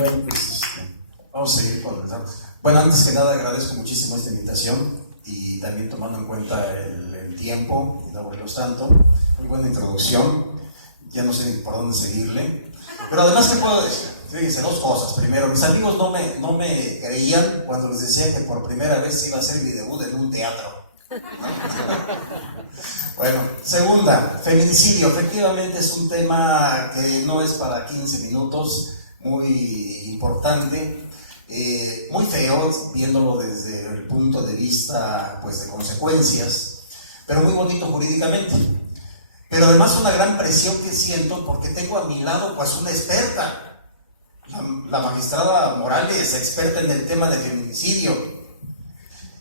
Bueno, pues vamos a seguir con el... Bueno, antes que nada agradezco muchísimo esta invitación y también tomando en cuenta el tiempo y no aburrirlos tanto. Muy buena introducción, ya no sé por dónde seguirle. Pero además, ¿qué puedo decir? Fíjense, dos cosas. Primero, mis amigos no me creían cuando les decía que por primera vez iba a hacer mi debut en un teatro. Bueno, segunda, feminicidio. Efectivamente es un tema que no es para 15 minutos, muy importante, muy feo, viéndolo desde el punto de vista pues, de consecuencias, pero muy bonito jurídicamente. Pero además una gran presión que siento porque tengo a mi lado pues una experta, la magistrada Morales, experta en el tema de feminicidio.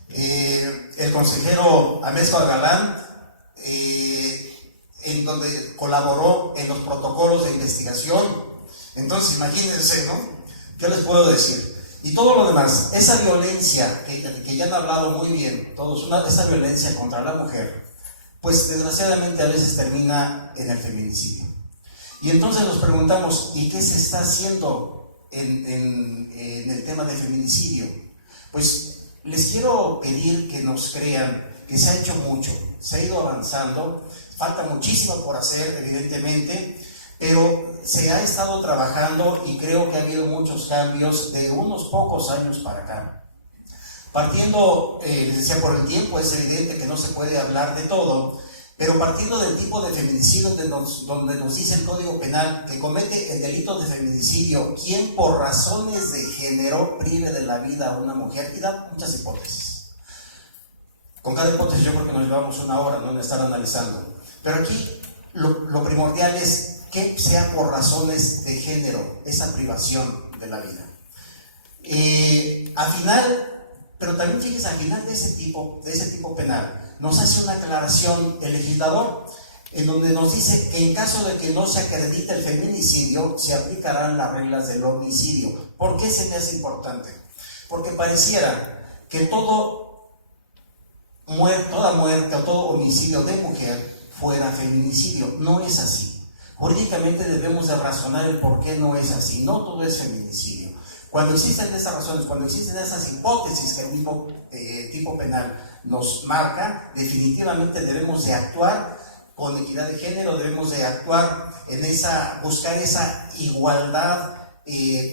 El consejero Amezcua Galán, en donde colaboró en los protocolos de investigación. Entonces imagínense, ¿no? ¿Qué les puedo decir? Y todo lo demás, esa violencia que ya han hablado muy bien todos, esa violencia contra la mujer, pues desgraciadamente a veces termina en el feminicidio. Y entonces nos preguntamos, ¿y qué se está haciendo en el tema de feminicidio? Pues les quiero pedir que nos crean que se ha hecho mucho, se ha ido avanzando, falta muchísimo por hacer, evidentemente, pero se ha estado trabajando y creo que ha habido muchos cambios de unos pocos años para acá. Partiendo, les decía, por el tiempo, es evidente que no se puede hablar de todo, pero partiendo del tipo de feminicidio donde nos dice el Código Penal que comete el delito de feminicidio quien por razones de género prive de la vida a una mujer, y da muchas hipótesis. Con cada hipótesis yo creo que nos llevamos una hora, ¿no?, en estar analizando. Pero aquí lo primordial es que sea por razones de género, esa privación de la vida. Al final, pero también fíjense, al final de ese tipo penal, nos hace una aclaración el legislador, en donde nos dice que en caso de que no se acredite el feminicidio, se aplicarán las reglas del homicidio. ¿Por qué se me hace importante? Porque pareciera que toda muerte o todo homicidio de mujer fuera feminicidio. No es así. Jurídicamente debemos de razonar el por qué no es así. No todo es feminicidio. Cuando existen esas razones, cuando existen esas hipótesis que el mismo tipo penal nos marca, definitivamente debemos de actuar con equidad de género, debemos de actuar buscar esa igualdad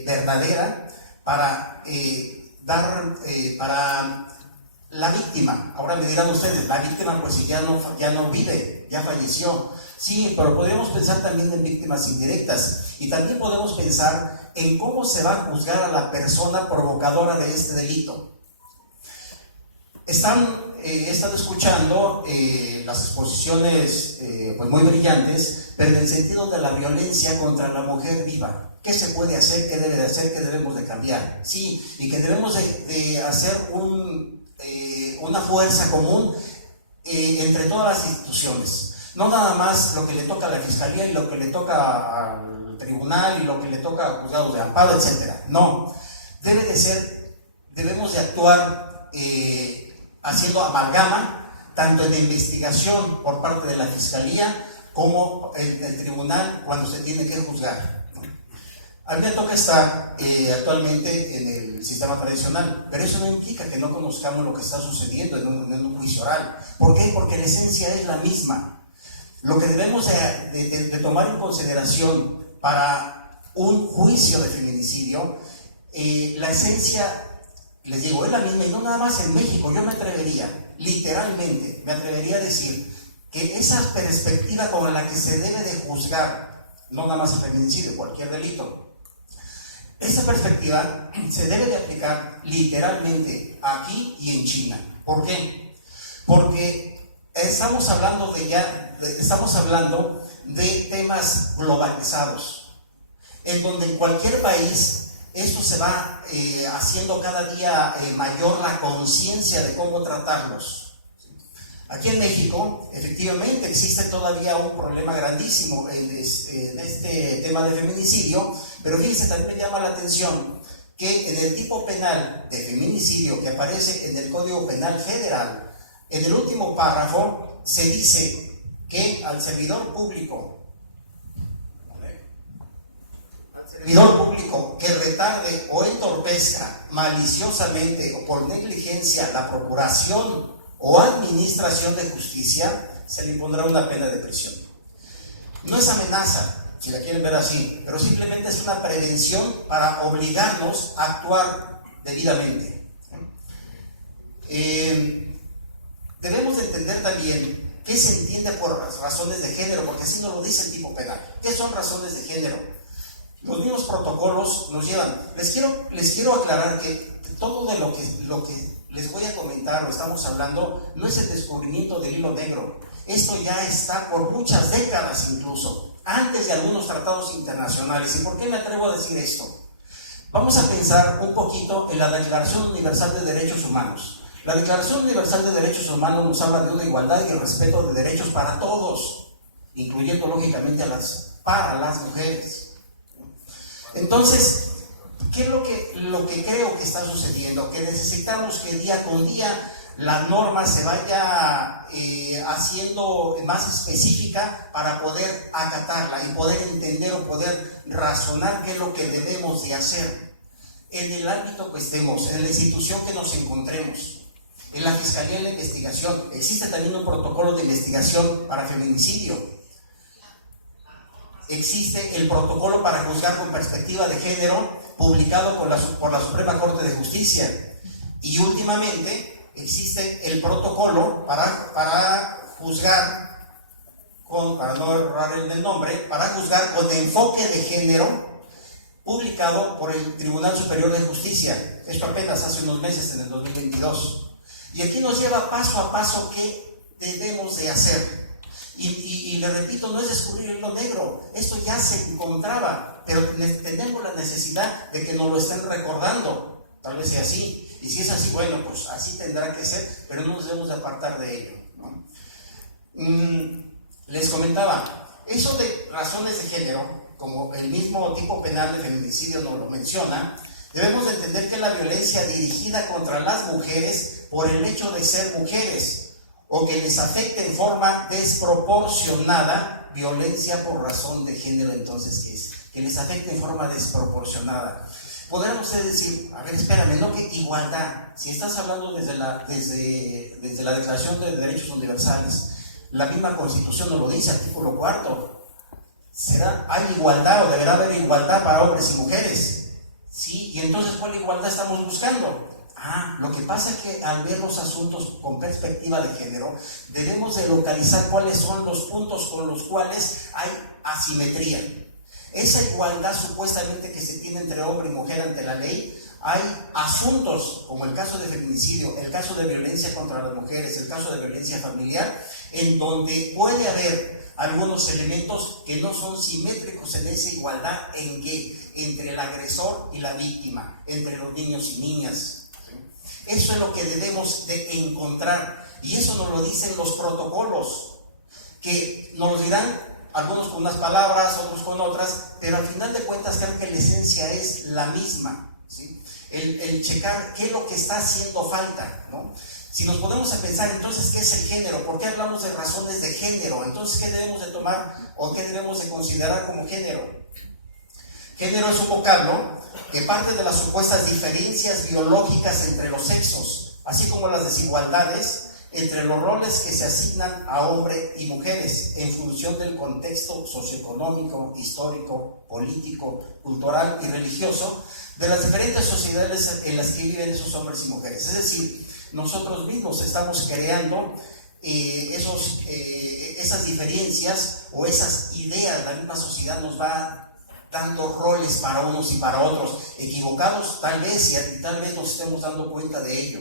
verdadera para para la víctima. Ahora me dirán ustedes, la víctima pues si ya no vive, ya falleció. Sí, pero podríamos pensar también en víctimas indirectas y también podemos pensar en cómo se va a juzgar a la persona provocadora de este delito. He estado escuchando las exposiciones pues muy brillantes, pero en el sentido de la violencia contra la mujer viva. ¿Qué se puede hacer? ¿Qué debe de hacer? ¿Qué debemos de cambiar? Sí, y que debemos de hacer una fuerza común entre todas las instituciones. No nada más lo que le toca a la Fiscalía y lo que le toca al Tribunal y lo que le toca a juzgados de amparo, etc. No, debemos de actuar haciendo amalgama, tanto en la investigación por parte de la Fiscalía como el Tribunal cuando se tiene que juzgar. A mí me toca estar actualmente en el sistema tradicional, pero eso no implica que no conozcamos lo que está sucediendo en un juicio oral. ¿Por qué? Porque la esencia es la misma. Lo que debemos de tomar en consideración para un juicio de feminicidio, la esencia, les digo, es la misma, y no nada más en México. Yo me atrevería, literalmente, a decir que esa perspectiva con la que se debe de juzgar, no nada más el feminicidio, cualquier delito, esa perspectiva se debe de aplicar literalmente aquí y en China. ¿Por qué? Porque estamos hablando de temas globalizados, en donde en cualquier país esto se va haciendo cada día mayor la conciencia de cómo tratarlos. Aquí en México, efectivamente, existe todavía un problema grandísimo en este tema de feminicidio, pero fíjense, también me llama la atención que en el tipo penal de feminicidio que aparece en el Código Penal Federal, en el último párrafo se dice que al servidor público servidor público que retarde o entorpezca maliciosamente o por negligencia la procuración o administración de justicia, se le impondrá una pena de prisión. No es amenaza, si la quieren ver así, pero simplemente es una prevención para obligarnos a actuar debidamente. Debemos de entender también qué se entiende por razones de género, porque así nos lo dice el tipo penal. ¿Qué son razones de género? Los mismos protocolos nos llevan. Les quiero aclarar que todo de lo que les voy a comentar o estamos hablando no es el descubrimiento del hilo negro. Esto ya está por muchas décadas incluso, antes de algunos tratados internacionales. ¿Y por qué me atrevo a decir esto? Vamos a pensar un poquito en la Declaración Universal de Derechos Humanos. La Declaración Universal de Derechos Humanos nos habla de una igualdad y el respeto de derechos para todos, incluyendo lógicamente para las mujeres. Entonces, ¿qué es lo que creo que está sucediendo? Que necesitamos que día con día la norma se vaya haciendo más específica para poder acatarla y poder entender o poder razonar qué es lo que debemos de hacer en el ámbito que estemos, en la institución que nos encontremos. En la Fiscalía, en la investigación, existe también un protocolo de investigación para feminicidio. Existe el protocolo para juzgar con perspectiva de género, publicado por la Suprema Corte de Justicia. Y últimamente existe el protocolo para juzgar para no errar el nombre, para juzgar con enfoque de género, publicado por el Tribunal Superior de Justicia. Esto apenas hace unos meses, en el 2022. Y aquí nos lleva paso a paso qué debemos de hacer. Y le repito, no es descubrir el hilo negro, esto ya se encontraba, pero tenemos la necesidad de que nos lo estén recordando. Tal vez sea así, y si es así, bueno, pues así tendrá que ser, pero no nos debemos de apartar de ello, ¿no? Les comentaba, eso de razones de género, como el mismo tipo penal de feminicidio nos lo menciona, debemos de entender que la violencia dirigida contra las mujeres por el hecho de ser mujeres o que les afecte en forma desproporcionada, violencia por razón de género. Entonces, ¿qué es? Que les afecte en forma desproporcionada. Podrán ustedes decir, a ver, espérame, no, que igualdad. Si estás hablando desde la Declaración de Derechos Universales, la misma Constitución nos lo dice, artículo 4. ¿Hay igualdad o deberá haber igualdad para hombres y mujeres? Sí, y entonces, ¿cuál igualdad estamos buscando? Lo que pasa es que al ver los asuntos con perspectiva de género, debemos de localizar cuáles son los puntos con los cuales hay asimetría. Esa igualdad supuestamente que se tiene entre hombre y mujer ante la ley, hay asuntos como el caso de feminicidio, el caso de violencia contra las mujeres, el caso de violencia familiar, en donde puede haber algunos elementos que no son simétricos en esa igualdad entre el agresor y la víctima, entre los niños y niñas. Eso es lo que debemos de encontrar, y eso nos lo dicen los protocolos, que nos lo dirán algunos con unas palabras, otros con otras, pero al final de cuentas creo que la esencia es la misma, ¿sí? El checar qué es lo que está haciendo falta, ¿no? Si nos ponemos a pensar, entonces, ¿qué es el género? ¿Por qué hablamos de razones de género? Entonces, ¿qué debemos de tomar o qué debemos de considerar como género? Género es un vocablo que parte de las supuestas diferencias biológicas entre los sexos, así como las desigualdades entre los roles que se asignan a hombres y mujeres en función del contexto socioeconómico, histórico, político, cultural y religioso de las diferentes sociedades en las que viven esos hombres y mujeres. Es decir, nosotros mismos estamos creando esas diferencias o esas ideas. La misma sociedad nos va dando roles para unos y para otros, equivocados tal vez, y tal vez nos estemos dando cuenta de ello.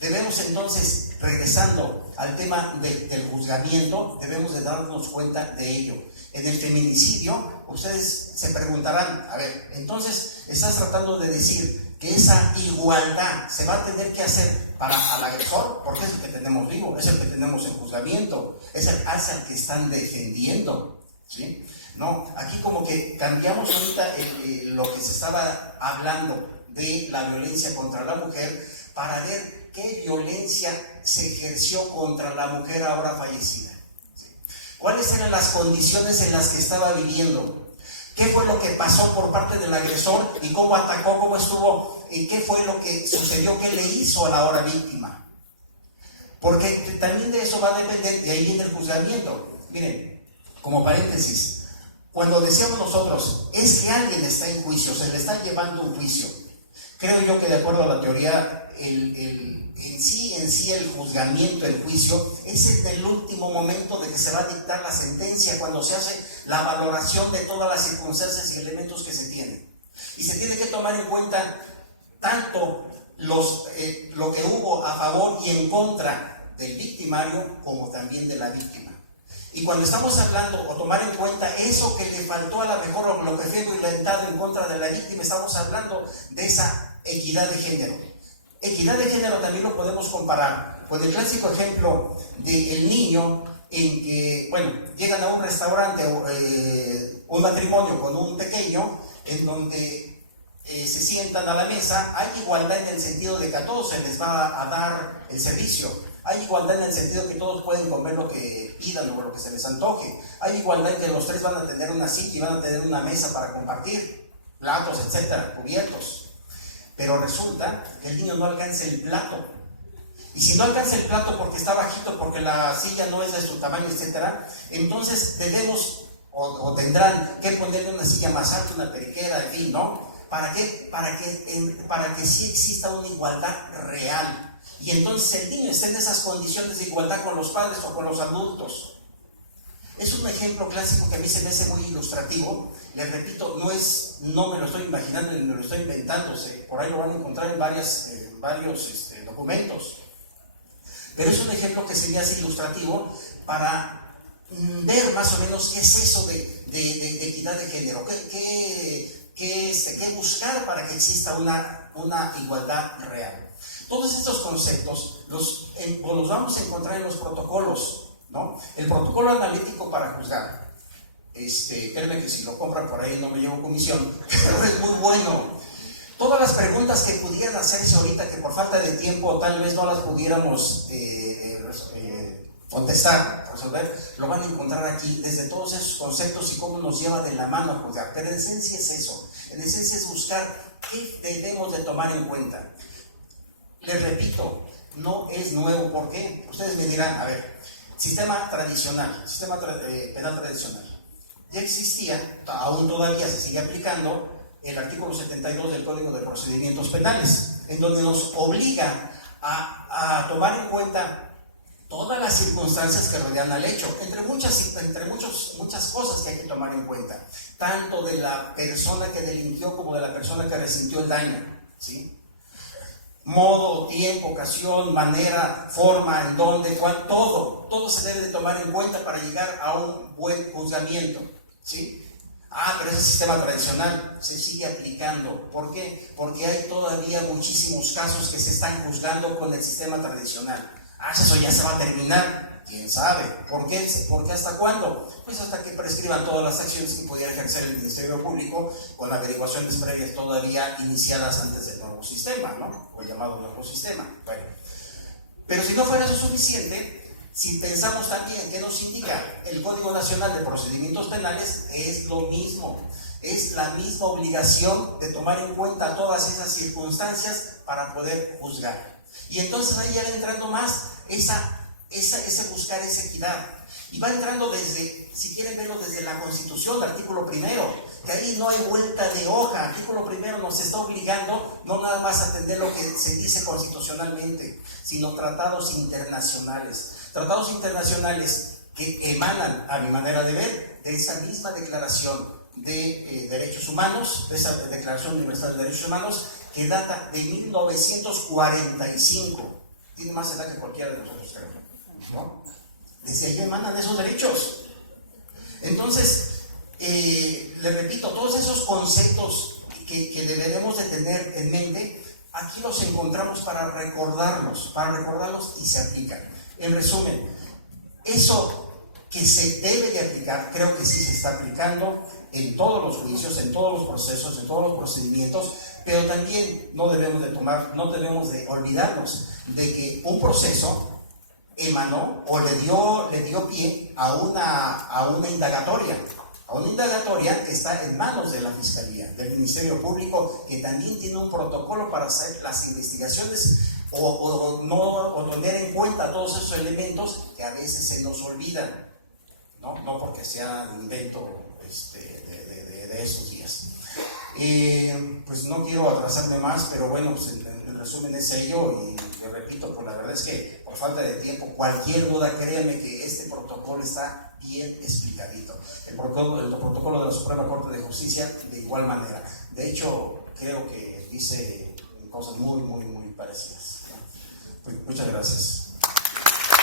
Debemos entonces, regresando al tema del juzgamiento, debemos de darnos cuenta de ello. En el feminicidio, ustedes se preguntarán, a ver, entonces estás tratando de decir que esa igualdad se va a tener que hacer para al agresor, porque es el que tenemos vivo, es el que tenemos en juzgamiento, es el que están defendiendo, ¿sí? No, aquí como que cambiamos ahorita lo que se estaba hablando de la violencia contra la mujer para ver qué violencia se ejerció contra la mujer ahora fallecida. ¿Cuáles eran las condiciones en las que estaba viviendo? ¿Qué fue lo que pasó por parte del agresor y cómo atacó, cómo estuvo, y qué fue lo que sucedió, qué le hizo a la ahora víctima? Porque también de eso va a depender, y ahí viene el juzgamiento. Miren, como paréntesis, cuando decíamos nosotros, es que alguien está en juicio, se le está llevando un juicio. Creo yo que de acuerdo a la teoría, en sí el juzgamiento, el juicio, es en el último momento de que se va a dictar la sentencia, cuando se hace la valoración de todas las circunstancias y elementos que se tienen. Y se tiene que tomar en cuenta tanto lo que hubo a favor y en contra del victimario como también de la víctima. Y cuando estamos hablando o tomar en cuenta eso que le faltó a la mejor o lo que fue violentado en contra de la víctima, estamos hablando de esa equidad de género. Equidad de género también lo podemos comparar con el clásico ejemplo del niño en que, bueno, llegan a un restaurante, un matrimonio con un pequeño, en donde se sientan a la mesa. Hay igualdad en el sentido de que a todos se les va a dar el servicio. Hay igualdad en el sentido que todos pueden comer lo que pidan o lo que se les antoje. Hay igualdad en que los tres van a tener una silla y van a tener una mesa para compartir, platos, etcétera, cubiertos. Pero resulta que el niño no alcanza el plato. Y si no alcanza el plato porque está bajito, porque la silla no es de su tamaño, etcétera, entonces debemos o tendrán que ponerle una silla más alta, una periquera, en fin, ¿no? ¿Para qué? Para que sí exista una igualdad real. Y entonces el niño está en esas condiciones de igualdad con los padres o con los adultos. Es un ejemplo clásico que a mí se me hace muy ilustrativo. Les repito, no me lo estoy imaginando ni me lo estoy inventando. Por ahí lo van a encontrar en varios documentos. Pero es un ejemplo que se me hace ilustrativo para ver más o menos qué es eso de equidad de género. ¿Qué buscar para que exista una igualdad real? Todos estos conceptos los vamos a encontrar en los protocolos, ¿no? El protocolo analítico para juzgar. Créanme que si lo compran por ahí no me llevo comisión, pero es muy bueno. Todas las preguntas que pudieran hacerse ahorita, que por falta de tiempo tal vez no las pudiéramos contestar, resolver, lo van a encontrar aquí, desde todos esos conceptos y cómo nos lleva de la mano a juzgar. Pero en esencia es eso, en esencia es buscar qué debemos de tomar en cuenta. Les repito, no es nuevo. ¿Por qué? Ustedes me dirán, a ver, sistema penal tradicional. Ya existía, aún todavía se sigue aplicando, el artículo 72 del Código de Procedimientos Penales, en donde nos obliga a tomar en cuenta todas las circunstancias que rodean al hecho, entre muchas cosas que hay que tomar en cuenta, tanto de la persona que delinquió como de la persona que resintió el daño, ¿sí? Modo, tiempo, ocasión, manera, forma, en dónde, cuál, todo se debe de tomar en cuenta para llegar a un buen juzgamiento, ¿sí? Pero ese sistema tradicional se sigue aplicando. ¿Por qué? Porque hay todavía muchísimos casos que se están juzgando con el sistema tradicional. Eso ya se va a terminar. ¿Quién sabe? ¿Por qué? ¿Por qué hasta cuándo? Pues hasta que prescriban todas las acciones que pudiera ejercer el Ministerio Público con averiguaciones previas todavía iniciadas antes del nuevo sistema, ¿no? O el llamado nuevo sistema. Bueno, pero si no fuera eso suficiente, si pensamos también qué nos indica el Código Nacional de Procedimientos Penales, es lo mismo. Es la misma obligación de tomar en cuenta todas esas circunstancias para poder juzgar. Y entonces ahí ya va entrando más ese buscar esa equidad. Y va entrando desde, si quieren verlo desde la Constitución, artículo primero, que ahí no hay vuelta de hoja. Artículo primero nos está obligando no nada más a atender lo que se dice constitucionalmente, sino tratados internacionales. Tratados internacionales que emanan, a mi manera de ver, de esa misma declaración de derechos humanos, de esa Declaración Universal de Derechos Humanos, que data de 1945. Tiene más edad que cualquiera de nosotros, creo, ¿no? Desde ahí emanan esos derechos. Entonces, le repito, todos esos conceptos que deberemos de tener en mente, aquí los encontramos para recordarlos y se aplican. En resumen, eso que se debe de aplicar, creo que sí se está aplicando en todos los juicios, en todos los procesos, en todos los procedimientos, pero también no debemos de olvidarnos de que un proceso emanó o le dio pie a una indagatoria. Una indagatoria está en manos de la Fiscalía, del Ministerio Público, que también tiene un protocolo para hacer las investigaciones o tener en cuenta todos esos elementos que a veces se nos olvidan, no porque sea un invento de esos días. Pues no quiero atrasarme más, pero bueno, pues en resumen es ello, y lo repito, pues la verdad es que por falta de tiempo, cualquier duda, créanme que este protocolo está bien explicadito. El protocolo de la Suprema Corte de Justicia de igual manera. De hecho, creo que dice cosas muy, muy, muy parecidas, ¿no? Pues muchas gracias.